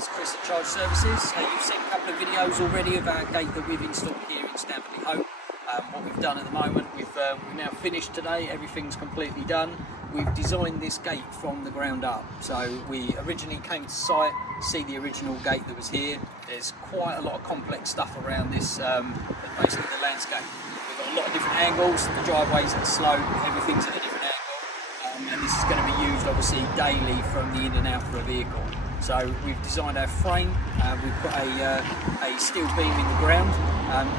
it's Chris at Charged.Services. You've seen a couple of videos already of our gate that we've installed here in Stanford Le Hope. What we've done at the moment, we've now finished today, everything's completely done. We've designed this gate from the ground up. So we originally came to site, see the original gate that was here. There's quite a lot of complex stuff around this, basically the landscape. We've got a lot of different angles, the driveways at the slope, everything's at a different angle. And this is going to be used obviously daily from the in and out for a vehicle. So we've designed our frame, we've put a steel beam in the ground,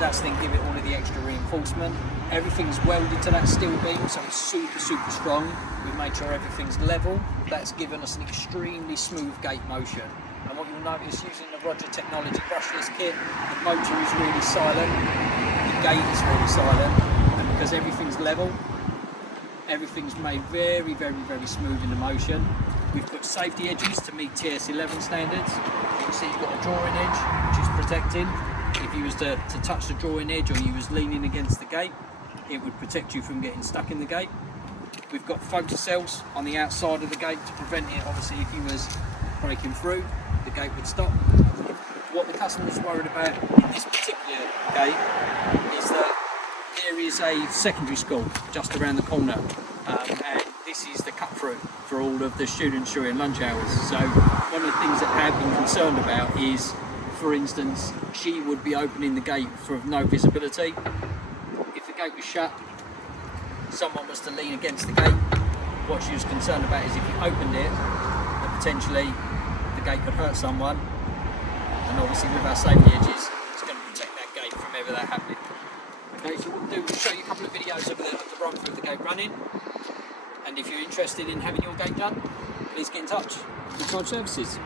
that's then give it all of the extra reinforcement. Everything's welded to that steel beam, so it's super strong. We've made sure everything's level. That's given us an extremely smooth gate motion. And what you'll notice using the Roger Technology brushless kit, the motor is really silent, the gate is really silent, and because everything's level, everything's made very smooth in the motion. We've put safety edges to meet TS11 standards. You can see you've got a drawing edge, which is protecting. If you was to touch the drawing edge or you was leaning against the gate, it would protect you from getting stuck in the gate. We've got photo cells on the outside of the gate to prevent it, obviously, if you was breaking through, the gate would stop. What the customer's worried about in this particular gate is that there is a secondary school just around the corner, and this is the cut through for all of the students during lunch hours. So one of the things that I've been concerned about is, for instance, she would be opening the gate for no visibility. If the gate was shut, someone was to lean against the gate, what she was concerned about is if you opened it, that potentially the gate could hurt someone, and obviously with our safety edges, it's going to protect that gate from ever that happening. Okay, so what we'll do, we'll show you a couple of videos of the run through the gate running, and if you're interested in having your gate done, please get in touch with Charged Services.